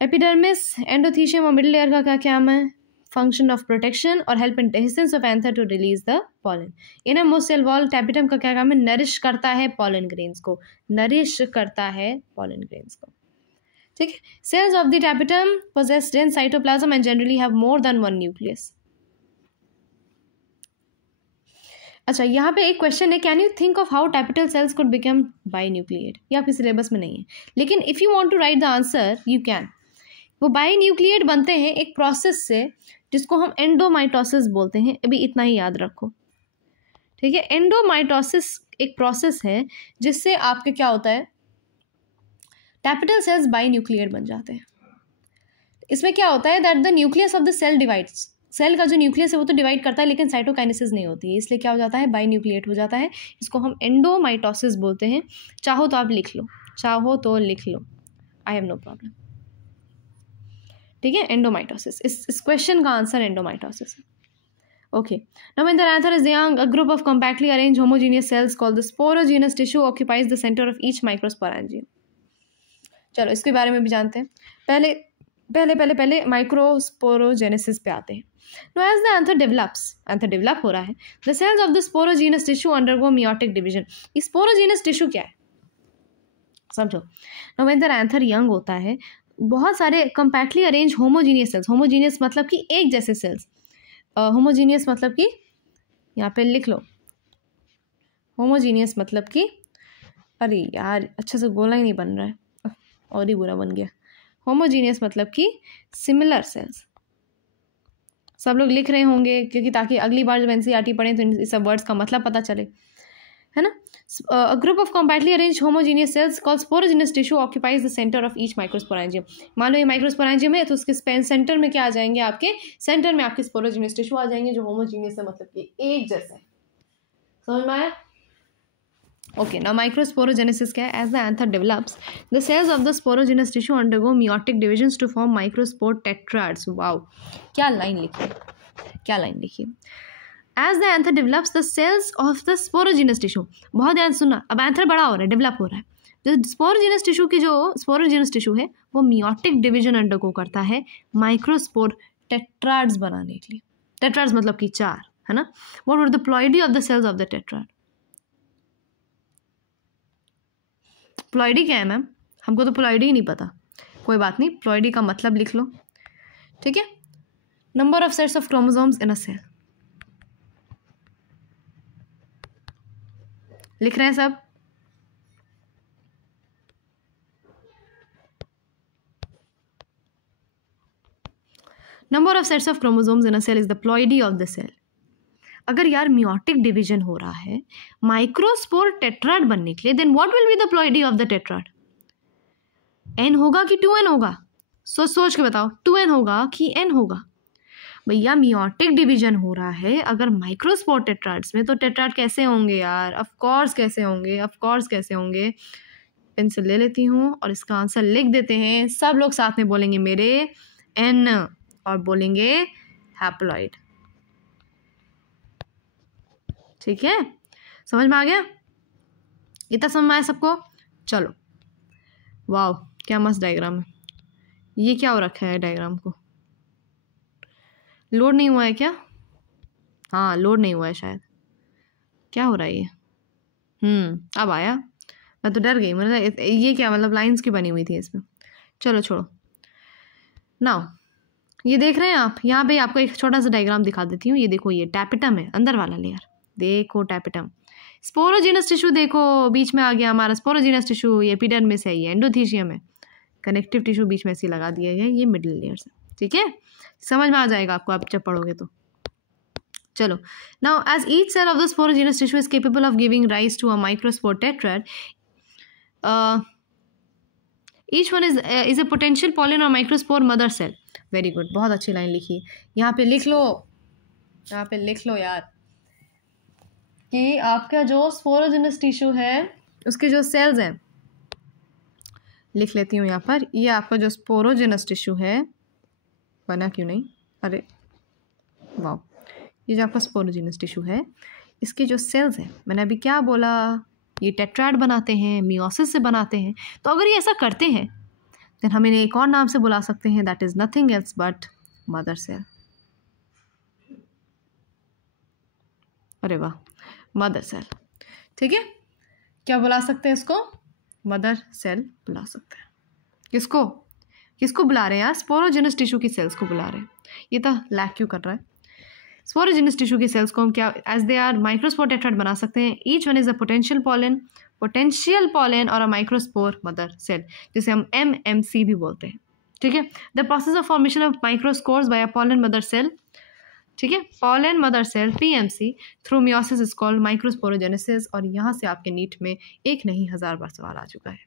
Epidermis, endothecium और middle layer का क्या काम है? फंक्शन ऑफ प्रोटेक्शन और help in dehiscence of anther to release the pollen. Innermost cell wall tapetum का क्या काम है? नरिश करता है पॉलन ग्रेन्स को, नरिश करता है पॉलन ग्रेन्स को, ठीक है। Cells of the tapetum possess dense cytoplasm and generally have more than 1 nucleus. अच्छा, यहाँ पे एक क्वेश्चन है, can you think of how tapetal cells could become binucleate? ये आपके सिलेबस में नहीं है, लेकिन if you want to write the answer you can. वो बाईन्यूक्लिएट बनते हैं एक प्रोसेस से जिसको हम एंडोमाइटोसिस बोलते हैं, अभी इतना ही याद रखो, ठीक है। एंडोमाइटोसिस एक प्रोसेस है जिससे आपके क्या होता है? टैपेटल सेल्स बाईन्यूक्लिएट बन जाते हैं। इसमें क्या होता है? That the nucleus of the cell divides, cell का जो न्यूक्लियस है वो तो डिवाइड करता है लेकिन साइटोकाइनेसिस नहीं होती है, इसलिए क्या हो जाता है? बाईन्यूक्लिएट हो जाता है। इसको हम एंडोमाइटोसिस बोलते हैं। चाहो तो आप लिख लो, चाहो तो लिख लो, आई हैव नो प्रॉब्लम, ठीक है। एंडोमाइटोसिस, इस क्वेश्चन का आंसर एंडोमाइटोसिस है। Okay, now when the anther is young, a group of compactly arranged homogeneous cells called the sporogenous tissue occupies the centre of each microsporangium. चलो इसके बारे में भी जानते हैं। पहले माइक्रोस्पोरोजेनेसिस पे आते हैं। Now as the anther develop हो रहा है, the cells of the sporogenous tissue undergo meiotic division. ये sporogenous tissue क्या है? समझो। Now when the anther young होता है, बहुत सारे compactly arranged homogeneous cells, homogeneous मतलब कि एक जैसे cells, homogeneous मतलब कि यहाँ पे लिख लो, homogeneous मतलब कि, अरे यार अच्छे से गोला ही नहीं बन रहा है, और ही बुरा बन गया। homogeneous मतलब कि similar cells, सब लोग लिख रहे होंगे क्योंकि ताकि अगली बार जब एनसीईआरटी पढ़ें तो इन सब वर्ड्स का मतलब पता चले। है ना. A group of compactly arranged homogeneous cells called sporogenous tissue occupies the center of each microsporangium. मान लो ये माइक्रोस्पोरेंजियम है तो उसके सेंटर में क्या आ जाएंगे, आपके सेंटर में आपके स्पोरोजेनियस टिश्यू आ जाएंगे जो होमोजीनियस है, मतलब कि एक जैसे. समझ में आया? Okay, now microsporogenesis क्या है? As the anther develops, the cells of the sporogenous tissue undergo meiotic divisions to form microspore tetrads. Wow, क्या लाइन लिखी है, क्या लाइन लिखी है. As the anther develops, the cells of the sporogenous tissue, बहुत ध्यान सुनना, अब एंथर बड़ा हो रहा है, डेवलप हो रहा है. जो स्पोरोजेनस टिश्यू की जो स्पोरोजेनस टिश्यू है वो मियोटिक डिवीजन अंडरगो करता है माइक्रोस्पोर टेट्राड्स बनाने के लिए. टेट्राड्स मतलब कि 4, है ना. What were the ploidy of the cells of the tetrad? Ploidy क्या है मैम? हमको तो प्लॉइडी ही नहीं पता. कोई बात नहीं, प्लॉइडी का मतलब लिख लो, ठीक है. Number of sets of chromosomes in a cell लिख रहे हैं सब. Number of sets of chromosomes in a cell is the ploidy of the cell. अगर यार मियोटिक डिवीजन हो रहा है माइक्रोस्पोर टेट्राड बनने के लिए, then what will be the ploidy of the tetrad? n होगा कि 2n होगा? सोच के बताओ, 2n होगा कि n होगा? भैया मियोटिक डिवीजन हो रहा है अगर माइक्रोस्पोर टेट्राड्स में, तो टेट्राड कैसे होंगे यार? ऑफ कोर्स कैसे होंगे. पेंसिल ले लेती हूँ और इसका आंसर लिख देते हैं. सब लोग साथ में बोलेंगे मेरे n और बोलेंगे हैप्लॉइड. ठीक है, समझ में आ गया? इतना समझ में आया सबको? चलो, वाह क्या मस्त डायग्राम है. ये क्या हो रखा है डायग्राम को? लोड नहीं हुआ है क्या? हाँ लोड नहीं हुआ है शायद. क्या हो रहा है ये? अब आया. मैं तो डर गई, मतलब ये क्या, मतलब लाइंस की बनी हुई थी इसमें. चलो छोड़ो. नाउ ये देख रहे हैं आप, यहाँ पे आपको एक छोटा सा डायग्राम दिखा देती हूँ. ये देखो, ये टैपिटम है, अंदर वाला लेयर देखो, टैपिटम. स्पोरोजेनस टिश्यू देखो बीच में आ गया हमारा स्पोरोजेनस टिश्यू. ये एपिडर्मिस है, ये एंडोथीशियम है. कनेक्टिव टिश्यू बीच में ऐसे लगा दिया गया, ये मिडिल लेयर्स है. ठीक है, समझ में आ जाएगा आपको आप जब पढ़ोगे तो. चलो, now as each cell of the sporogenous tissue is capable of giving rise to a microspore tetrad, each one is a potential pollen or microspore mother cell. Very good, बहुत अच्छी लाइन लिखी. यहाँ पे लिख लो यार कि आपका जो स्पोरोजेनस टिश्यू है उसके जो सेल्स हैं, लिख लेती हूँ यहाँ पर. ये आपका जो स्पोरोजेनस टिश्यू है, बना क्यों नहीं? अरे वाह, ये जो आपका स्पोरोजेनस टिश्यू है इसके जो सेल्स हैं, मैंने अभी क्या बोला, ये टेट्राड बनाते हैं, मियोसिस से बनाते हैं. तो अगर ये ऐसा करते हैं देन हम इन्हें एक और नाम से बुला सकते हैं, that is nothing else but mother cell. अरे वाह, मदर सेल. ठीक है, क्या बुला सकते हैं इसको? मदर सेल बुला सकते हैं. किसको बुला रहे हैं यार? स्पोरोजेनस टिश्यू की सेल्स को बुला रहे हैं. ये तो लैक क्यों कर रहा है? स्पोरोजेनस टिश्यू की सेल्स को हम क्या, as they are microspore tetrad बना सकते हैं. Each one is a potential pollen और अ माइक्रोस्पोर मदर सेल, जिसे हम MMC भी बोलते हैं. ठीक है, the process of formation of microspores by a pollen mother cell. ठीक है, pollen mother cell PMC through meiosis is called microsporogenesis. और यहाँ से आपके नीट में एक नहीं 1000 बार सवाल आ चुका है.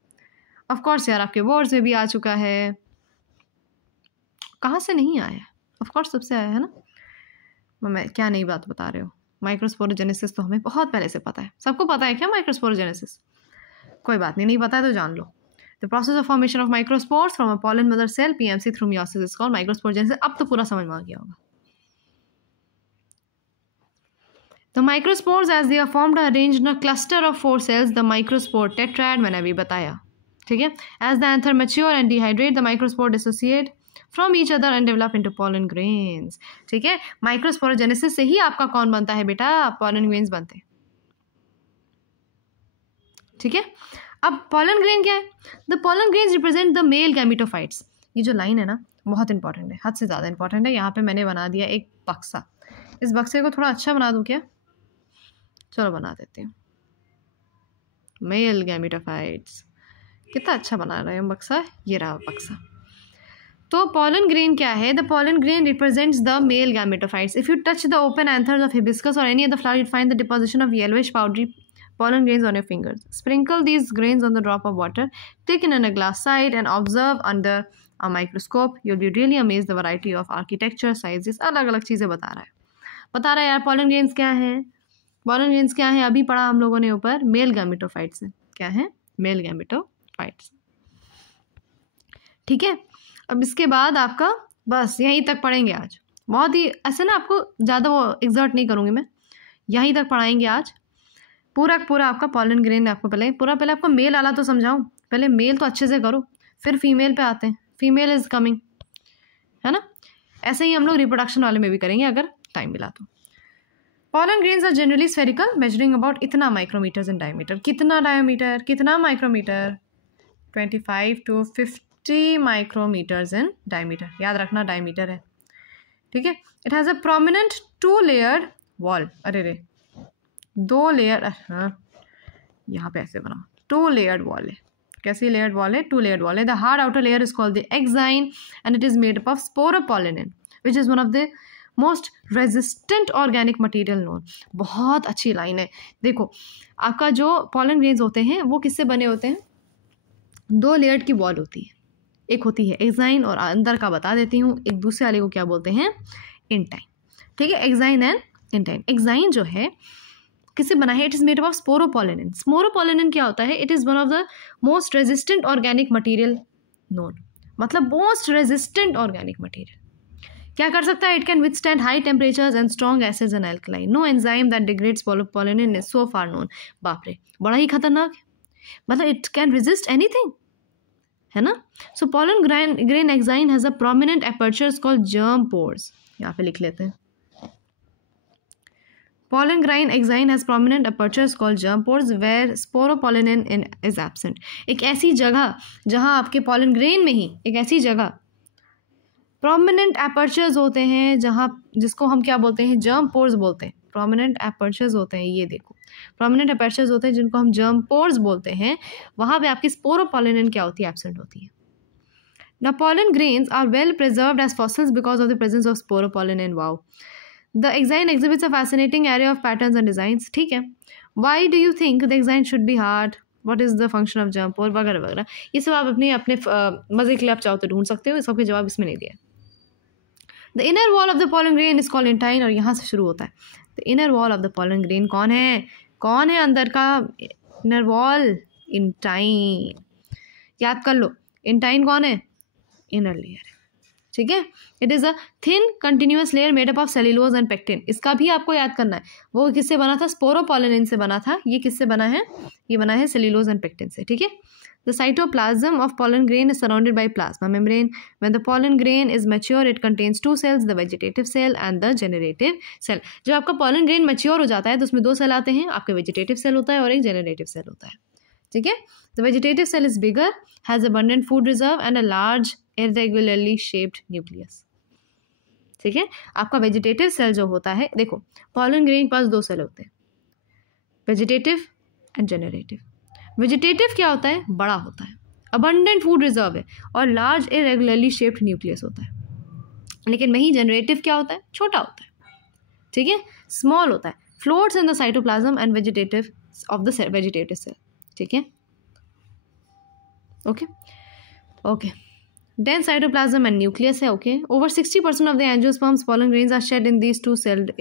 ऑफ कोर्स यार आपके बोर्ड्स में भी आ चुका है. कहाँ से नहीं आया? ऑफ कोर्स सबसे आया है ना. मैं क्या नई बात बता रहे हो? माइक्रोस्पोरोजेनेसिस तो हमें बहुत पहले से पता है. सबको पता है क्या माइक्रोस्पोरोजेनेसिस? कोई बात नहीं पता है तो जान लो. The process of formation of microspores from a pollen mother cell PMC through meiosis is called microsporogenesis. अब तो पूरा समझ में आ गया होगा. The microspores as they are formed are arranged in a cluster of 4 cells, the microspore tetrad, मैंने अभी बताया. ठीक है, as the anther mature and dehydrate, the microspore dissociate from each other and develop into pollen grains. ठीक है, microsporogenesis से ही आपका कौन बनता है बेटा? pollen grains बनते हैं. ठीक है, अब pollen grain क्या है? The pollen grains represent the male gametophytes. ये जो लाइन है ना बहुत इंपॉर्टेंट है, हद से ज़्यादा इंपॉर्टेंट है. यहाँ पे मैंने बना दिया एक बक्सा. इस बक्से को थोड़ा अच्छा बना दूँ क्या? चलो बना देती हूँ. Male gametophytes. कितना अच्छा बना रहे हैं बक्सा. ये रहा बक्सा. तो पॉलन ग्रेन क्या है? The pollen grain represents the male gametophytes. If you touch the open anthers of hibiscus or any other flower you find the deposition of yellowish pollen grains on your fingers. Sprinkle these grains on the drop of water, taken in a glass side, and observe under a microscope. You'll be really amazed the variety of architecture, sizes. अलग अलग चीज़ें बता रहा है यार. pollen grains क्या है? pollen grains क्या है? अभी पढ़ा हम लोगों ने ऊपर, मेल गैमेटोफाइट्स है. क्या है? Male gametophytes. ठीक है. अब इसके बाद आपका बस यहीं तक पढ़ेंगे आज. बहुत ही ऐसे ना, आपको ज़्यादा वो एग्जर्ट नहीं करूँगी मैं, यहीं तक पढ़ाएंगे आज. पूरा आपका पॉलन ग्रेन आपको पहले आपको मेल वाला तो समझाऊं. पहले मेल तो अच्छे से करो, फिर फीमेल पे आते हैं. फीमेल इज़ कमिंग, है ना. ऐसे ही हम लोग रिप्रोडक्शन वाले में भी करेंगे अगर टाइम मिला तो. Pollen grains are generally spherical, measuring about इतना माइक्रोमीटर्स इन डायमीटर. कितना डायमीटर, कितना micrometer? 25 to 50 micrometers in diameter. याद रखना डायमीटर है. ठीक है. It has a prominent 2 layered wall. अरे रे, 2 लेयर. हाँ, यहाँ पे ऐसे बना 2 लेयर्ड वॉल है. कैसी लेयर्ड वॉल है? 2 लेयर्ड वॉल है. The hard outer layer is called the exine and it is made up of sporopollenin which is one of the most resistant organic material known. बहुत अच्छी line है. देखो, आपका जो पॉलन ग्रेन्स होते हैं वो किससे बने होते हैं? 2 लेयर्ड की वॉल होती है. एक होती है एक्साइन और अंदर का बता देती हूँ, एक दूसरे वाले को क्या बोलते हैं? इंटाइन. ठीक है. Exine and intine. एक्साइन जो है किससे बना है? It is made up of sporopollenin. Sporopollenin क्या होता है? It is one of the most resistant organic material known. मतलब मोस्ट रेजिस्टेंट ऑर्गेनिक मटीरियल. क्या कर सकता है? It can withstand high temperatures and strong acids and alkaline. No enzyme that degrades pollen is so far known. बाप रे, बड़ा ही खतरनाक है. मतलब इट कैन रेजिस्ट एनीथिंग, है ना. So pollen grain exine has a prominent apertures called germ pores. यहाँ पे लिख लेते हैं. Pollen grain exine has prominent apertures called germ pores where sporopollenin is absent. एक ऐसी जगह जहाँ आपके pollen grain में ही एक ऐसी जगह prominent apertures होते हैं जहाँ, जिसको हम क्या बोलते हैं? germ pores बोलते हैं. prominent apertures होते हैं, ये देखो prominent apertures होते हैं जिनको हम germ pores बोलते हैं. वहाँ पे आपकी sporopollenin क्या होती है? absent होती है. Now pollen grains are well preserved as fossils because of the presence of sporopollenin. Wow. The exine exhibits a fascinating array of patterns and designs. ठीक है. Why do you think the exine should be hard? What is the function of germ pore? वगैरह वगैरह. ये सब आप अपने मज़े के लिए आप चाहो तो ढूंढ सकते हो. इस सबके जवाब इसमें नहीं दिया. The inner wall of the pollen grain is called intine. और यहाँ से शुरू होता है. The inner wall of the pollen grain कौन है? कौन है अंदर का inner wall? Intine. याद कर लो, intine कौन है? Inner layer. ठीक है. It is a thin continuous layer made up of cellulose and pectin. इसका भी आपको याद करना है. वो किससे बना था? स्पोरोपोलिन से बना था. ये किससे बना है? ये बना है सेल्यूलोज एंड पेक्टिन से. ठीक है. The cytoplasm of pollen grain is surrounded by plasma membrane. When the pollen grain is mature, it contains 2 cells, the vegetative cell and the generative cell. जब आपका pollen grain mature हो जाता है तो उसमें 2 सेल आते हैं. आपके vegetative cell होता है और एक generative cell होता है. ठीक है. The vegetative cell is bigger, has abundant food reserve and a large irregularly shaped nucleus. ठीक है. आपका वेजिटेटिव सेल जो होता है, देखो पॉलन ग्रेन के पास 2 सेल होते हैं, वेजिटेटिव एंड जेनरेटिव. वेजिटेटिव क्या होता है? बड़ा होता है, अबंडेंट फूड रिजर्व है और लार्ज इरेगुलरली शेप्ड न्यूक्लियस होता है. लेकिन वहीं जनरेटिव क्या होता है? छोटा होता है. ठीक है. स्मॉल होता है. Floats in the cytoplasm and vegetative of the vegetative cell. ठीक है. Okay. Dense cytoplasm and nucleus है. Okay. Over 60% of the angiosperms pollen grains are shed in these 2-celled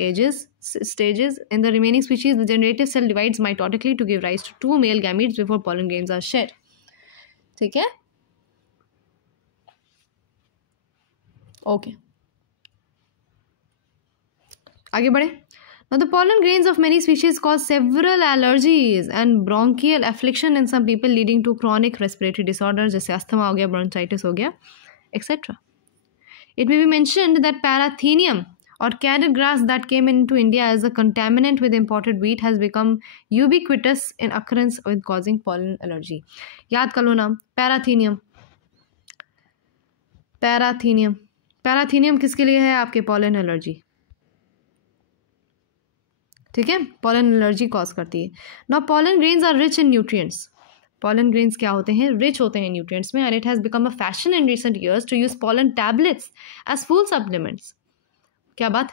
stages. In the remaining species, the generative cell divides mitotically to give rise to 2 male gametes before pollen grains are shed. ठीक है. Okay. आगे बढ़े. Now the pollen grains of many species cause several allergies and bronchial affliction in some people, leading to chronic respiratory disorders जैसे asthma हो गया, bronchitis हो गया, etc. It may be mentioned that Parathenium or carrot grass that came into India as a contaminant with imported wheat has become ubiquitous in occurrence with causing pollen allergy. याद कर लो नाम, Parathenium. Parathenium. Parathenium किसके लिए है? आपके pollen allergy. ठीक है. pollen allergy cause करती है. Now pollen grains are rich in nutrients. pollen grains क्या होते हैं? rich होते हैं nutrients में. and it has become a fashion in recent years to use pollen tablets as food supplements. क्या बात?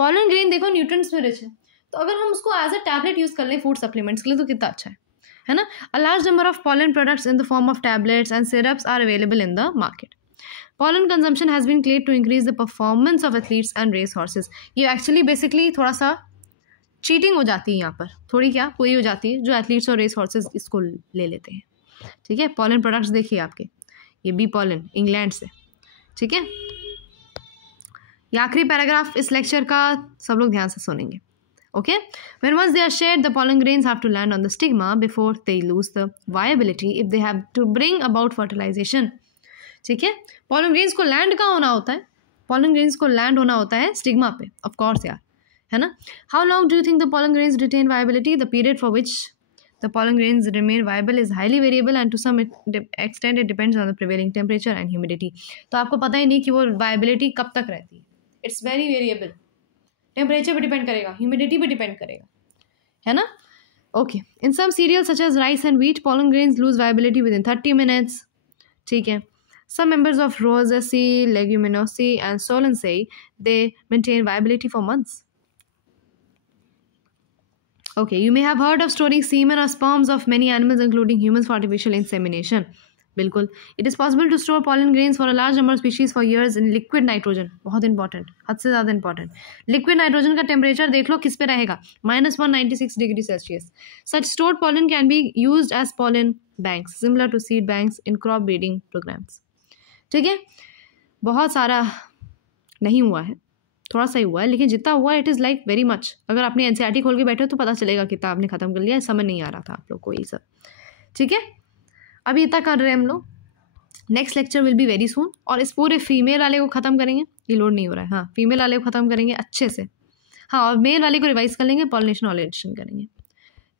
pollen grain देखो nutrients में rich है, तो अगर हम उसको एज अ टैबलेट यूज़ कर लें फूड सप्लीमेंट्स के लिए तो कितना अच्छा है ना. A large number of pollen products in the form of tablets and syrups are available in the market. Pollen consumption has been claimed to increase the performance of athletes and race horses. ये actually basically थोड़ा सा cheating हो जाती है यहाँ पर, थोड़ी क्या कोई हो जाती है जो एथलीट्स और रेस हॉर्सेस इसको ले लेते हैं. ठीक है, पॉलन प्रोडक्ट्स देखिए आपके, ये बी पॉलन इंग्लैंड से. ठीक है, ये आखिरी पैराग्राफ इस लेक्चर का सब लोग ध्यान से सुनेंगे. Okay, when once they are shed, the pollen grains have to land on the stigma before they lose the viability if they have to bring about fertilization. ठीक है, pollen grains को land कहाँ होना होता है? pollen grains को land होना होता है stigma पे, of course यार, है ना. How long do you think the pollen grains retain viability? The period for which the pollen grains remain viable is highly variable and to some extent it depends on the prevailing temperature and humidity. तो आपको पता ही नहीं कि वो viability कब तक रहती है. It's very variable. टेम्परेचर पे डिपेंड करेगा, ह्यूमिडिटी पे डिपेंड करेगा, है ना. Okay, in some cereal such as rice and wheat pollen grains lose viability within 30 minutes. ठीक है, some members of Rosaceae, Leguminosae and Solanaceae they maintain viability for months. Okay, you may have heard of storing semen or sperms of many animals including humans for artificial insemination. बिल्कुल. It is possible to store pollen grains for a large number of species for years in liquid nitrogen. बहुत important, हद से ज़्यादा important. Liquid nitrogen का temperature देख लो किस पे रहेगा, -196 degree Celsius. Such stored pollen can be used as pollen banks, similar to seed banks in crop breeding programs. ठीक है, बहुत सारा नहीं हुआ है, थोड़ा सा ही हुआ है, लेकिन जितना हुआ it is like very much. अगर आपने एनसीईआरटी खोल के बैठे हो तो पता चलेगा कितना आपने ख़त्म कर लिया, समझ नहीं आ रहा था आप लोग को ये सब. ठीक है, अभी इतना कर रहे हैं हम लोग. Next lecture will be very soon, और इस पूरे फीमेल वाले को ख़त्म करेंगे. ये लोड नहीं हो रहा है. हाँ, फीमेल वाले को ख़त्म करेंगे अच्छे से. हाँ, और मेल वाले को रिवाइज कर लेंगे, पॉलिनेशन और एडिशन करेंगे.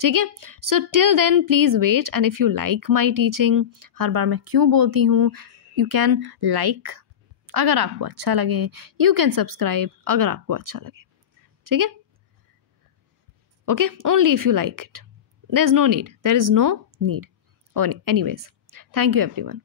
ठीक है, so till then please wait. And if you like my teaching, हर बार मैं क्यों बोलती हूँ, यू कैन लाइक अगर आपको अच्छा लगे, यू कैन सब्सक्राइब अगर आपको अच्छा लगे. ठीक है, okay, only if you like it. There is no need. Oh, anyways, thank you everyone.